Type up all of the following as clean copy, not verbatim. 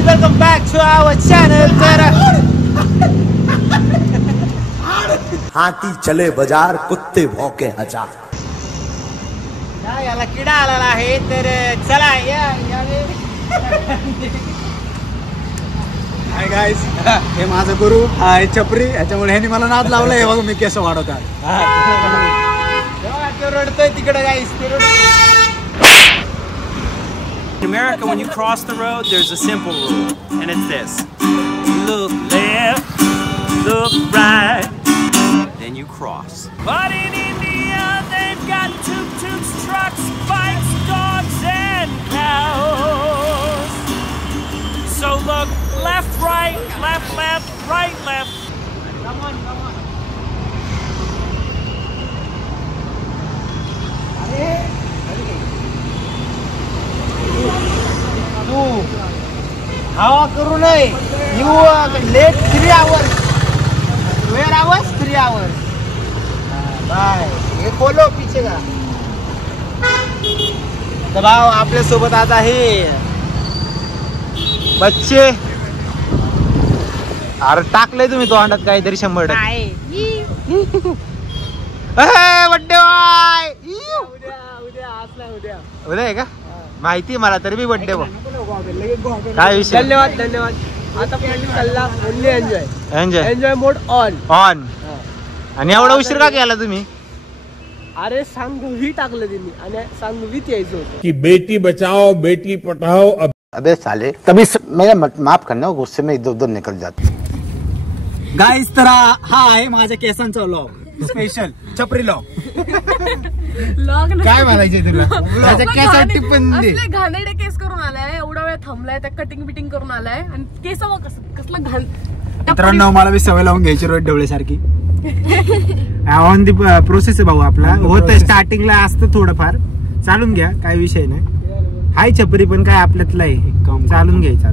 guys, welcome back to our channel. हाथी चले बाजार कुत्ते भौंके हजार. याला किडा आलेला आहे तर चला या. हाय गाईस, हे माझं गुरु आहे छपरी, याच्यामुळे ह्यानी मला नाद लावलाय. बघ मी केस वाढवतात. रडतोय तिकडे गाईस. In America, when you cross the road, there's a simple rule, and it's this. Look left, look right, then you cross. But in India, they've got tuk-tuks, trucks, bikes, dogs, and cows. So look left, right, left, left, right, left. Come on, come on. तू हवा करू नये. You late 3 hours. Where hours? 3 hours. Bye. हे बोलो पीछे का. तर भाऊ आपल्या सोबत आज आहे बच्चे. अरे टाकले तुम्ही तो अंडात काहीतरी 100%. Birthday boy. उद्या आहे का माहिती मला तरी बी बड्डे बघ. काय विषय. धन्यवाद धन्यवाद. आता प्लॅनिंग चालला only enjoy. Enjoy enjoy mode on. आणि एवढा उशीर का केला तुम्ही. अरे सांगवी टाकलं त्यांनी आणि सांगवीत यायचं होतं कि बेटी बचाओ बेटी पढ़ाओ. अबे साले कभी मेरा माफ करना, गुस्से में इधर उधर निकल जाते. गाईस, तर हा आहे माझ्या केसांचा व्लॉग, स्पेशल छपरी व्लॉग. काय म्हणायचे तुला. माझ्या केसासाठी पण घाणेरडे केस करून आलाय. एवढा वेळ थांबलाय, त्या कटिंग बिटिंग करून आलाय आणि केस कसला घाण. मित्रांनो, मला बी सवय लावून घ्यायची रोज डवळ्यासारखी. ऑन दी प्रोसेस आहे भाऊ आपला. होत स्टार्टिंगला असतं थोडंफार. चालून घ्या, काय विषय नाही. हाय छपरी पण काय आपल्यातलं आहे, चालून घ्यायचं.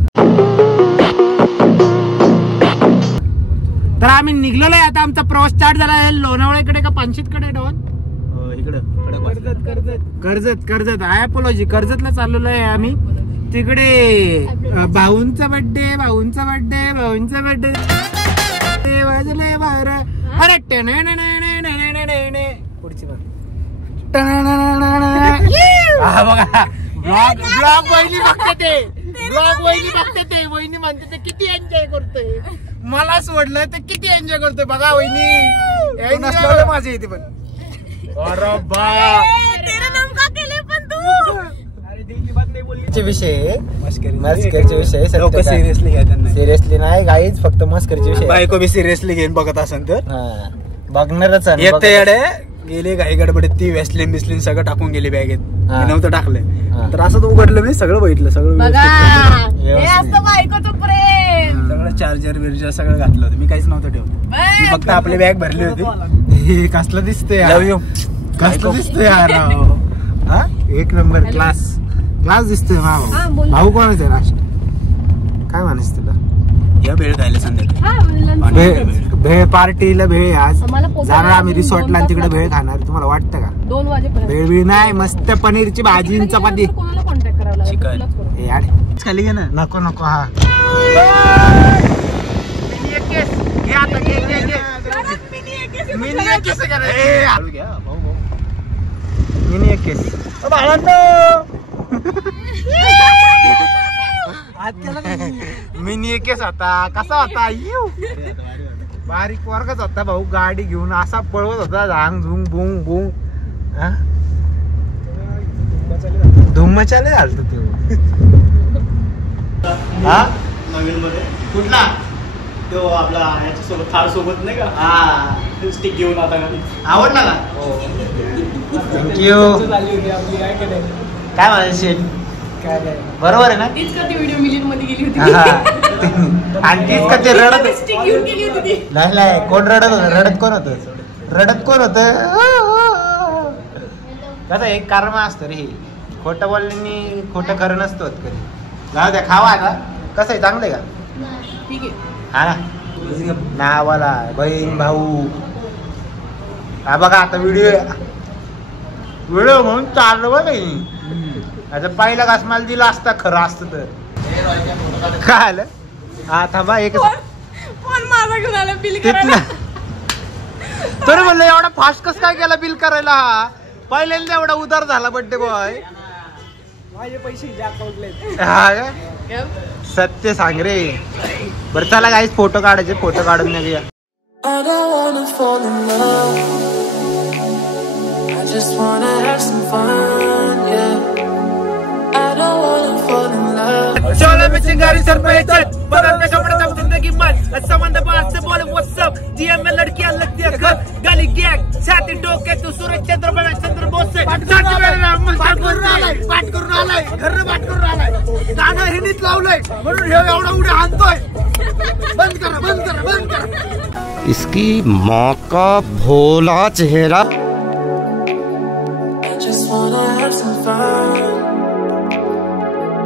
तर आम्ही निघलेलो आहे. आता आमचा प्रवास स्टार्ट झाला आहे. लोणावळ्याकडे का पानशीतकडे डॉन कर्जत ॲपोलॉजी कर्जतला चाललेलो आहे आम्ही. तिकडे भाऊंचा बर्थडे वाजले बार. अरे पुढची बघा ब्लॉग वहिनी बघते ते वहिनी म्हणते ते किती एन्जॉय करतोय. मला सोडलं तर किती एन्जॉय करतोय बघा वहिनी. माझे इथे पण. अरे बा विषय मस्करीचे विषय सिरियसली नाही गाईज, फक्त मस्करीचे विषय. बायको बी सिरियसली घेऊन बघत असेल तर बघणारच. गेले घाई गडबडीत ती वेस्लिन बिस्लिन सगळं टाकून गेली बॅगेत. नव्हतं टाकलं तर असं उघडलं मी सगळं बघितलं. सगळं चार्जर बिर्जर सगळं घातलं होतं. मी काहीच नव्हतं ठेवलं. मी फक्त आपली बॅग भरली होती. कसलं दिसतंय, कसलं दिसतंय यार. एक नंबर क्लास दिसतोय. भाऊ कोणाच आहे लास्ट. काय म्हणायचं तुला. या भेळ खायला संध्याकाळी भेळ पार्टीला भेळ आज जाणार आम्ही रिसॉर्टला. तिकडे भेळ खाणार. तुम्हाला वाटतं का 2 वाजेपर्यंत भेळ बी नाही. मस्त पनीरची भाजी चपाती चिकन खाली घे ना. नको हा मिनी एक केस. मिनी एक केस होता. कसा होता. बारीक वर्गच होता भाऊ. गाडी घेऊन असा पळवत होता. झांग झुंग बुंग बुंग. धूम मचाले घालतो तो. हा नवीन मध्ये कुठला तो आपला याच्यासोबत थार सोबत नाही का. स्टिक घेऊन आता आवडला का. थँक्यू. काय म्हणायचे बरोबर आहे ना. तीच का ती व्हिडिओ मिलियन मध्ये गेली होती. आणि तीच का ते रडत स्टिक घेऊन गेली होती ती. नाही कोण रडत होत. रडत कोण होत. कसं एक कारण असतं रे. खोटं बोलण्यानी खोटं खरं नसतं कधी. जाऊ द्या, खावा आता. कसं आहे, चांगलं आहे का. ठीक आहे. हा ना. नावाला बहीण भाऊ. हा बघा आता व्हिडिओ म्हणून चाललं बघ. आता पहिला घास मला दिला असता खरं असतं तर. काय आलं? हा थांबा एक फोन माझा घेऊन आला बिल करायला. तर म्हणलं एवढा फास्ट कस काय केला बिल करायला? हा पहिल्यांदा एवढा उधार झाला बर्थडे बॉय. माझे पैसे अकाउंटले. हा का? सत्य सांग रे. बरं चला गाईस फोटो काढायचे, फोटो काढून निघूया. I don't wanna fall in love. I just wanna have some fun, yeah. I don't wanna fall in love. Sholay में चिंगारी सर पे चल, बदल में कपड़े तब जिंदगी मत, समंदर बाहर से बोले व्हाट्स अप, डीएम में लड़कियां लगती है खत, गाली गैग, छाती ठोके तू सूरज चंद्र बना चंद्र बोस से, पाठ करून आलाय, घरनं पाठ करून आलाय, गाणं हिनीच लावलंय, म्हणून हे एवढा उड्या हाणतोय. बंद करा. इसकी माँ का भोला चेहरा. I just wanna have some fun.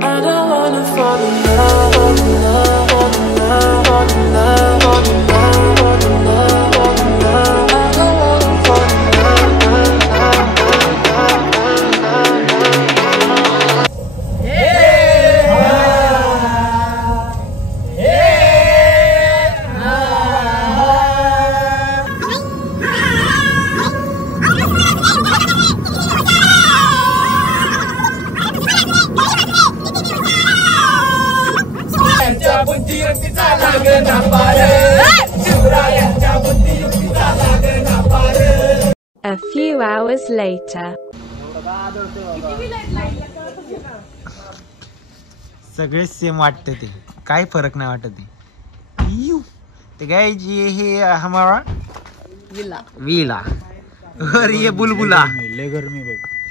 I don't wanna fall in love, fall in love, fall in love, fall in love, fall in love, fall in love, fall in love. I don't wanna fall in A few hours later. सगळे same वाटते ते, काही फरक नाही वाटत ते. ते काय जे हे हमारा विला और ये बुलबुला.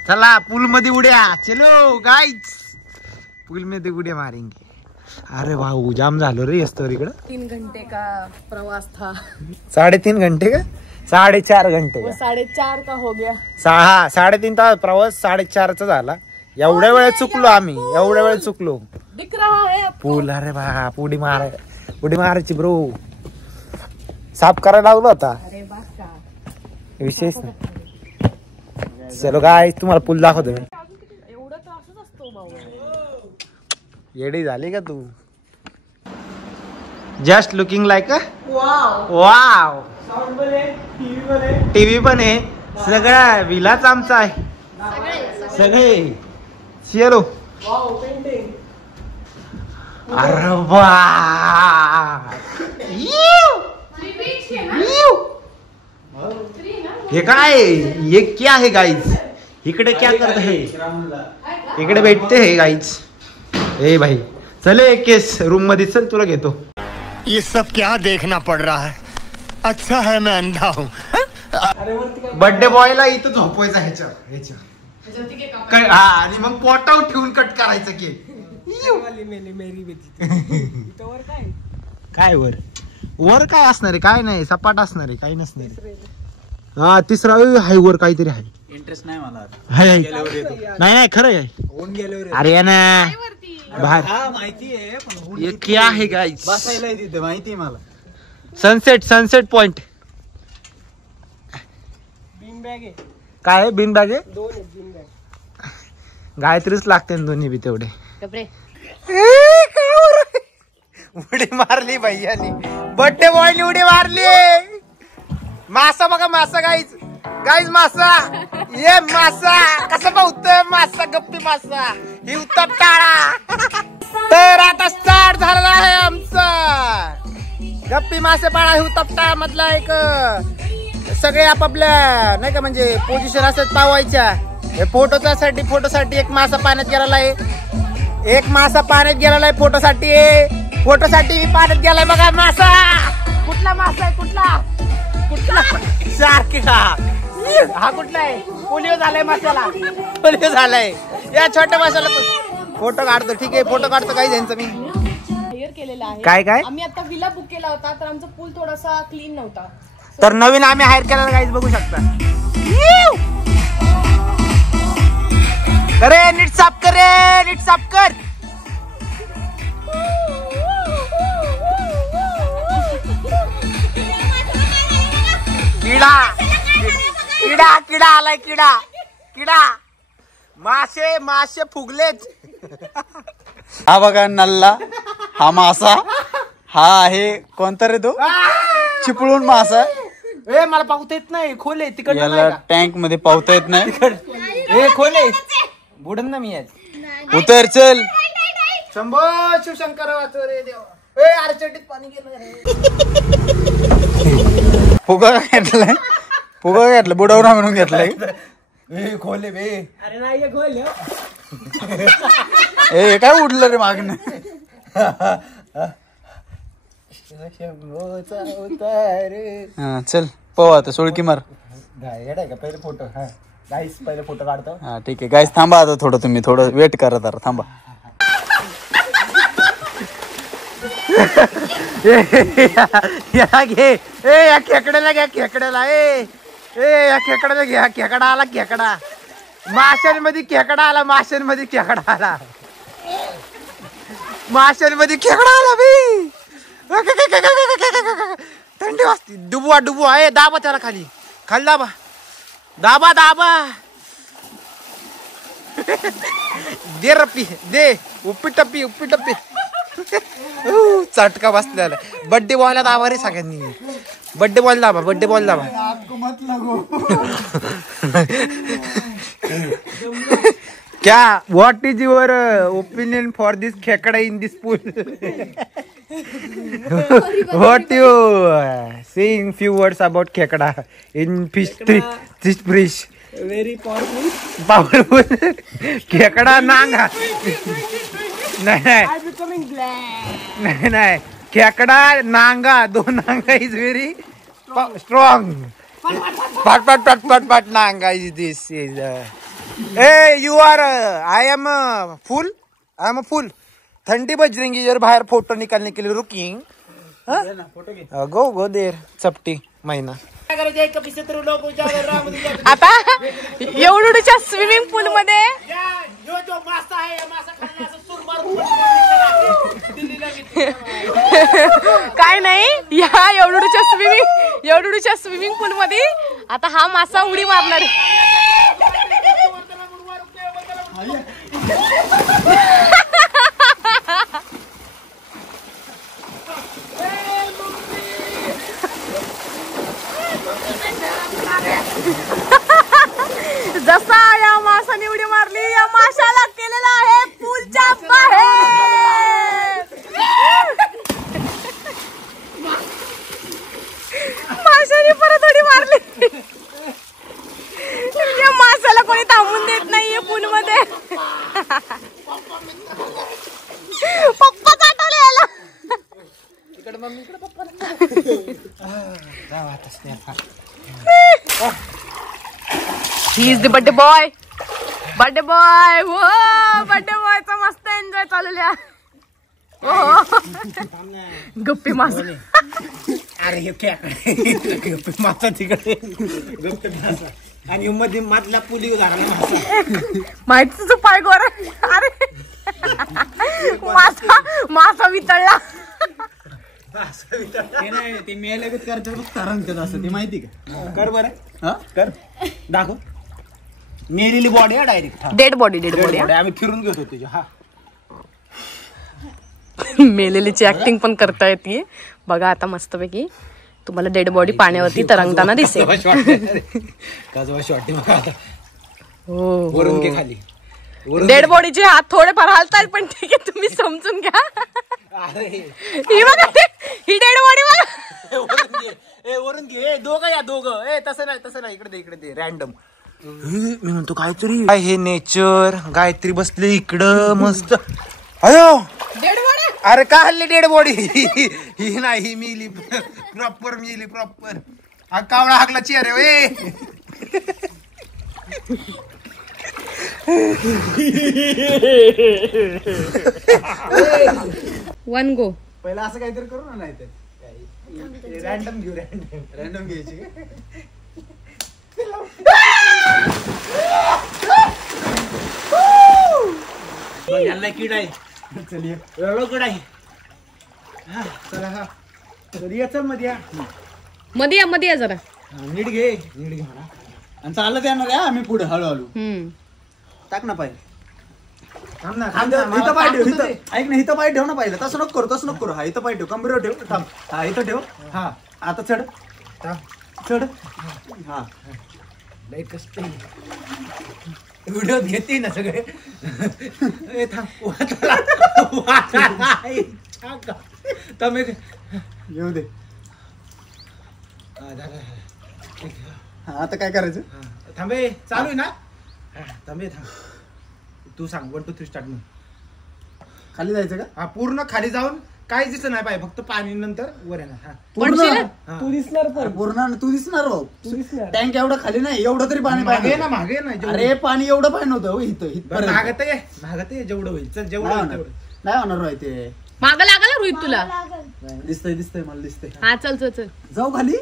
चला पूल मध्ये उड्या. चलो गाइस पूल मध्ये उड्या मारेंगे. अरे भाऊ जाम झालो रे असतो इकडं. 3 घंटे का प्रवास था. 3.5 घंटे का 4.5 घंटे वो 4.5 का हो गया. 3.5 तास प्रवास 4.5 चा झाला. एवढ्या वेळ चुकलो आम्ही, एवढ्या वेळ चुकलो. दिख रहा है पूल. अरे बा उडी मारायची ब्रो. साफ करायला लागलो होता. अरे बा का विशेष नाही. चलो गाय तुम्हाला पूल दाखवतो मी. एवढं तर असंच असतो भाऊ. येडी झाली का तू? Just looking like a wow. Sound पण आहे, टीव्ही पण आहे, सगळा विलाच आमचा आहे. सगळे चलो. अरे वा हे काय? ये क्या है गाइज? इकडे क्या करते है? इकडे भेटते है गाइज. ए भाई चले एक केस रूम मध्ये चल, तुला घेतो. ये सब क्या देखना पड़ रहा है? अच्छा है मैं अंधा हूँ. बर्थडे बॉयला इथं झोपवायचा ह्याच्या आणि मग पोटावर ठेवून कट करायचं केक. काय वर काय असणार आहे? काय नाही, सपाट असणार आहे, काही नसणार आहे. हा तिसरा हाय वर काहीतरी आहे. इंटरेस्ट नाही मला. नाही खरं आहे. अरे ना बाहेर माहिती आहे पण ये क्या है गाइस? बसायला तिथे माहिती मला. Sunset point. बीन बॅग आहे. काय बीन बॅग आहे? 2 बीन बॅग. गायत्रीच लागते ना दोन्ही बी तेवढे. कपडे उडी मारली भैयानी. बर्थडे बॉयनी उडी मारली. मासा बघा, मासा गाईज मासा. ये मासा कसा पाहतोय? मासा गप्पी मासा. ही उत्तम टाळा. तर आता स्टार्ट झालेला आहे आमचा गप्पी मासे पाळा. ही उत्तम टाळा मधला एक सगळे आपापल्या नाही का म्हणजे पोझिशन असत पावायच्या. फोटोसाठी एक मासा पाण्यात गेलेला आहे. एक मासा पाण्यात गेलेला आहे फोटोसाठी पाण्यात गेलाय बघा मासा. कुठला मासा आहे? कुठला सारखी हा कुठला आहे? पोलिओ झालाय माशाला. पोलिओ झालाय. या छोट्या माशाला फोटो काढतो. ठीक आहे फोटो काढतो. काही त्यांचं मी हायर केलेला आहे. काय आम्ही आता विला बुक केला होता तर आमचा पूल थोडासा क्लीन नव्हता. तर नवीन आम्ही हायर केलेला गाईज बघू शकता. अरे नीट साफ कर. किडा आलाय. किडा मासे फुगलेत. हा बघा नल्ला, हा मासा, हा आहे कोणता रे तो चिपळूण मासा. ए मला पावता येत नाही, खोले तिकड याला टँक मध्ये पावता येत नाही. ए खोले बुडन ना मी आज. उतर चल. शंभो शिवशंकर वाचो रे देवा. ए अरे चड्डीत पाणी गेलं रे. फुगा घेतलाय, फुगा घेतला बुडवणा म्हणून घेतलाय. ए खोले बे. अरे नाही खोले. ए काय उडलं रे मागणं. हा चल पाहू आता सोळकी मार. का पहिले फोटो. हा गाईस पहिले फोटो काढतो. हा ठीक आहे गाईस थांबा आता थोडं, तुम्ही थोडं वेट करा जरा थांबा. या घे ए या खेकड्याला घ्या, खेकड्याला ए या खेकड्याला घ्या. खेकडा आला, खेकडा माशांमध्ये खेकडा आला, माशांमध्ये खेकडा आला, माशांमध्ये खेकडा आला बी. थंडी वाजती. डुबवा डुबवा आहे. दाबा त्याला खाली, खाली दाबा, दाबा दाबा. दे रप्पी दे. उप्पी टप्पी उप्पी टप्पी. चटका बसलेला. बड्डे बॉयला दाबा रे सगळ्यांनी. बड्डे बॉल दाबा, बड्डे बॉल दाबा. क्या what is your opinion for this खेकडा in this pool? What you saying few words about खेकडा in fish fish? Very powerful. Powerful खेकडा नांगा. नाही नाही खेकडा नांगा, दोन नांगा इज व्हेरी स्ट्रॉंग. पट पट पट पट पट नांगा is this is. A you are I am full, I am full. थंडी बजरेंगी जर बाहेर फोटो निकालने के लिए रुकिंग. गो गो देर चपटी महिना. आता एवढूच्या स्विमिंग पूल मध्ये काय नाही, या एवढूच्या स्विमिंग पूल मध्ये आता हा मासा उडी मारणार. जसा या माशाने उडी मारली, या माशाला केलेला आहे पूलच्या बाहेर. माशाने परत उडी मारली. या माशाला कोणी थांबून देत नाहीये पूल मध्ये. पप्पा काटवले याला. He is the birthday boy. Birthday boy हो, बर्थडे बॉयचा मस्त एन्जॉय चालू. गप्पी मासा. अरे हे गप्पी मासा तिकडे, गप्पी मासा आणि मध्ये मधला पुली माहिती तुझं पाय गोर. अरे मासा वितळला. ते मेल्यागत करतात असं, ते माहिती का? कर बरं कर दाखव. मेलेली बॉडी आहे डायरेक्ट. डेड बॉडी आम्ही फिरून घेतो तुझ्या. हा मेलेलीची ऍक्टिंग पण करता येते बघा. आता मस्तपैकी तुम्हाला डेड बॉडी पाण्यावरती तरंगताना दिसेल. वरून घे खाली. डेड बॉडीचे हात थोडेफार हालतात, पण ठीक आहे तुम्ही समजून घ्या. ही बघा ही डेड बॉडी बघा. वरून घे. दोघं या दोघं. तसं नाही इकडे दे रॅन्डम. मी म्हणतो काहीतरी काय हे नेचर. गायत्री बसले इकडं मस्त. अयो डेड बॉडी. अरे का हल्ली डेड बॉडी? ही नाही, ही मिली प्रॉपर, मिली प्रॉपर. हा कावळा हाकला चेहरे वे. One go. पहिला असं काहीतरी करू ना, नाही तर रॅन्डम घेऊ. रॅन्डम घ्यायची. यांना किड आहे. चल किड आहे. चला हा चल मध्ये या जरा. नीट घे म्हणा. आणि चालत येणार आहे आम्ही पुढे हळूहळू. टाक ना पाहिजे. इथं पाय ठेव इथं ऐक ना इथं पाय ठेव ना पाहिलं तसं नको करू हा इथं पाय ठेव कमरेवर ठेव थांब हा इथं ठेव हा आता चढ चढ हा लय कष्ट व्हिडिओ घेते ना सगळे येऊ दे आता काय करायचं थांबे चालू आहे ना थांबे थांब तू सांग 1 2 3 स्टार्ट. खाली जायचं का हा पूर्ण खाली जाऊन काहीच दिसत नाही पाहिजे फक्त पाणी नंतर वर येणार. तू दिसणार पूर्ण तू दिसणार भाऊ टँक एवढं खाली नाही एवढं तरी पाणी मागे ना मागे ना अरे पाणी एवढं पाणी नव्हतं इथं मागत आहे जेवढं होईल चल जेवढं होईल तेवढं. नाही होणार रोहित ते मागं लागला रोहित तुला दिसतंय मला दिसतंय हा चल चल चल जाऊ खाली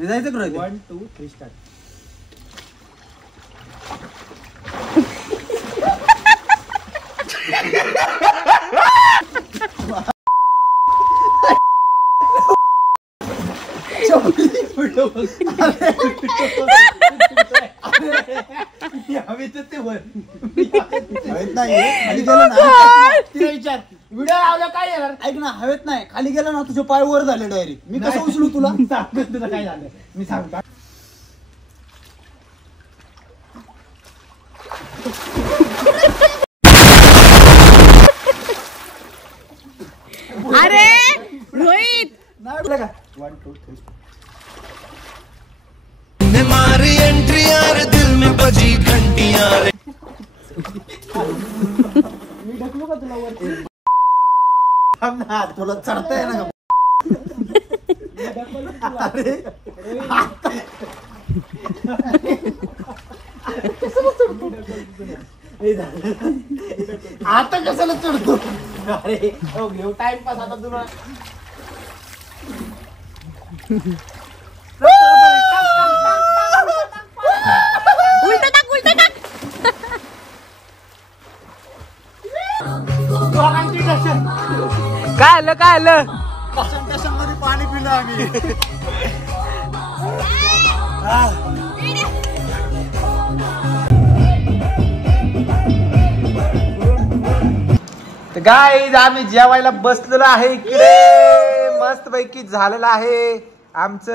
जायचं का रोहित 1 2 3 स्टार्ट. व्हिडिओ लावलं काय येणार ऐक ना हवेत नाही खाली गेला ना तुझे पाय वर झाले डायरेक्ट मी कसं उचलू तुला तुला काय झालं मी सांगतो. अरे रोहित 1 2 3 मारी एंट्री यार दिल में बजी घंटियां रे तुला चढताय ना अरे आता कशाला चढतो अरे घेऊ टाइमपास आता तुला उलट टाक काय आलं कशान मध्ये पाणी पिलं आम्ही गाईज आम्ही जेवायला बसलेलो आहे इकडे मस्त पैकी झालेलं आहे आमचं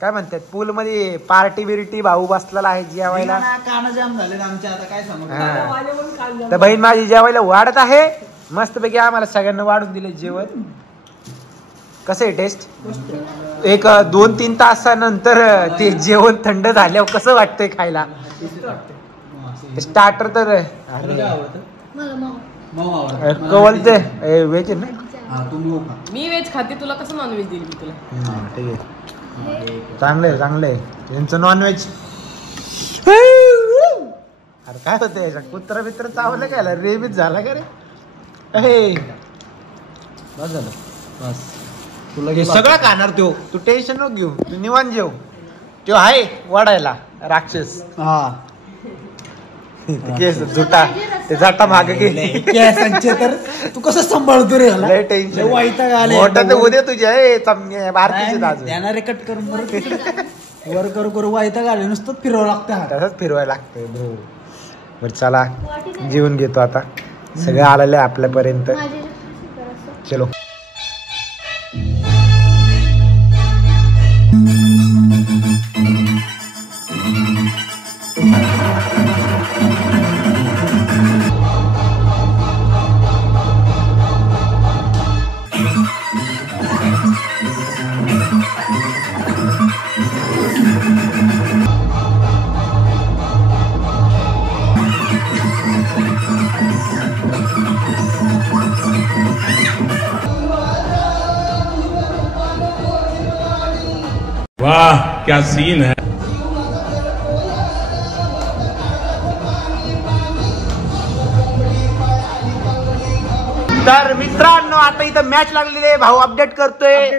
काय म्हणतात पूल मध्ये पार्टी बिर्टी भाऊ बसलेला आहे जेवायला. काना जाम झाले आमच्या आता काय सांगू तर बहीण माझी जेवायला वाढत आहे मस्त पैकी आम्हाला सगळ्यांना वाढून दिले जेवण. कसं आहे टेस्ट? एक 2-3 तासानंतर ते जेवण थंड झाल्यावर कसं वाटतंय खायला? स्टार्टर तर कवलते व्हेज ना मी व्हेज खाते तुला कसं नॉन व्हेज देईल मी तुला. ठीक आहे चांगलंय यांचं नॉन व्हेज. अरे काय होतं याच्या कुत्रा बित्र चावलं काय रेबीज झाला का रे? बस झालं बस तुला हे सगळं खाणार तो तू टेन्शन नको घेऊ तू निवांत जेव तो आहे वाढायला राक्षस. हा केस जुटा ते जाटा मागे गेले केसांचे तर तू कसं सांभाळतो रे लय टेन्शन वाईटाग आले मोठा तर उद्या तुझ्या बारकीचे दाजू त्यांना रेकट करून वर करू वाईटाग आले नुसतं फिरवावं लागतं तसंच फिरवायला लागतंय ब्रो. बरं चला जेवून घेतो आता सगळे आलेले आपल्यापर्यंत चलो. वाह क्या सीन है. तर मित्रांनो आता इथं मॅच लागलेली आहे भाऊ अपडेट करतोय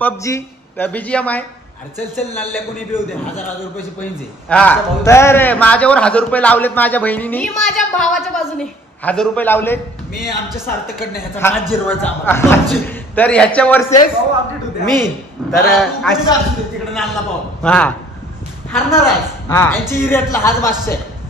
पबजी बीजीएम आहे. चल नाल्या कोणी बी होते 1000 रुपयाचे पैसे. हा तर माझ्यावर 1000 रुपये लावलेत माझ्या बहिणीने. मी माझ्या भावाच्या बाजूने 1000 रुपये लावलेत. मी आमच्या सार्थकडनं ह्याचा 5 जिरवायचा तर ह्याच्या वर्सेस मी तर तिकडे नालला पाहू हा हरणार हा. यांची एरियातला हाच बादशाह आहे.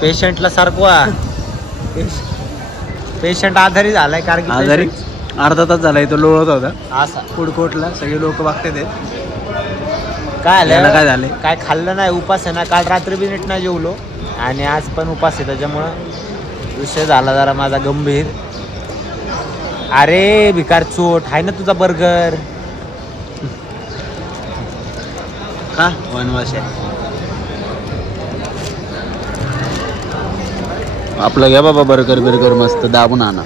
पेशंटला सारखवा पेशंट आजारी झालाय कारण की आजारी अर्धा तास झालाय तो लोळत होता असा फुडकोटला सगळे लोक बघते ते काय याला आलं काय झालंय? काय खाल्लं नाही उपास आहे ना काल रात्री बी नीट नाही जेवलो आणि आज पण उपास आहे त्याच्यामुळं विषय झाला जरा माझा गंभीर. अरे भिकार चोट आहे ना तुझा बर्गर का वनवास आहे आपलं घ्या बाबा बर्गर बिर्गर मस्त दाबून आणा.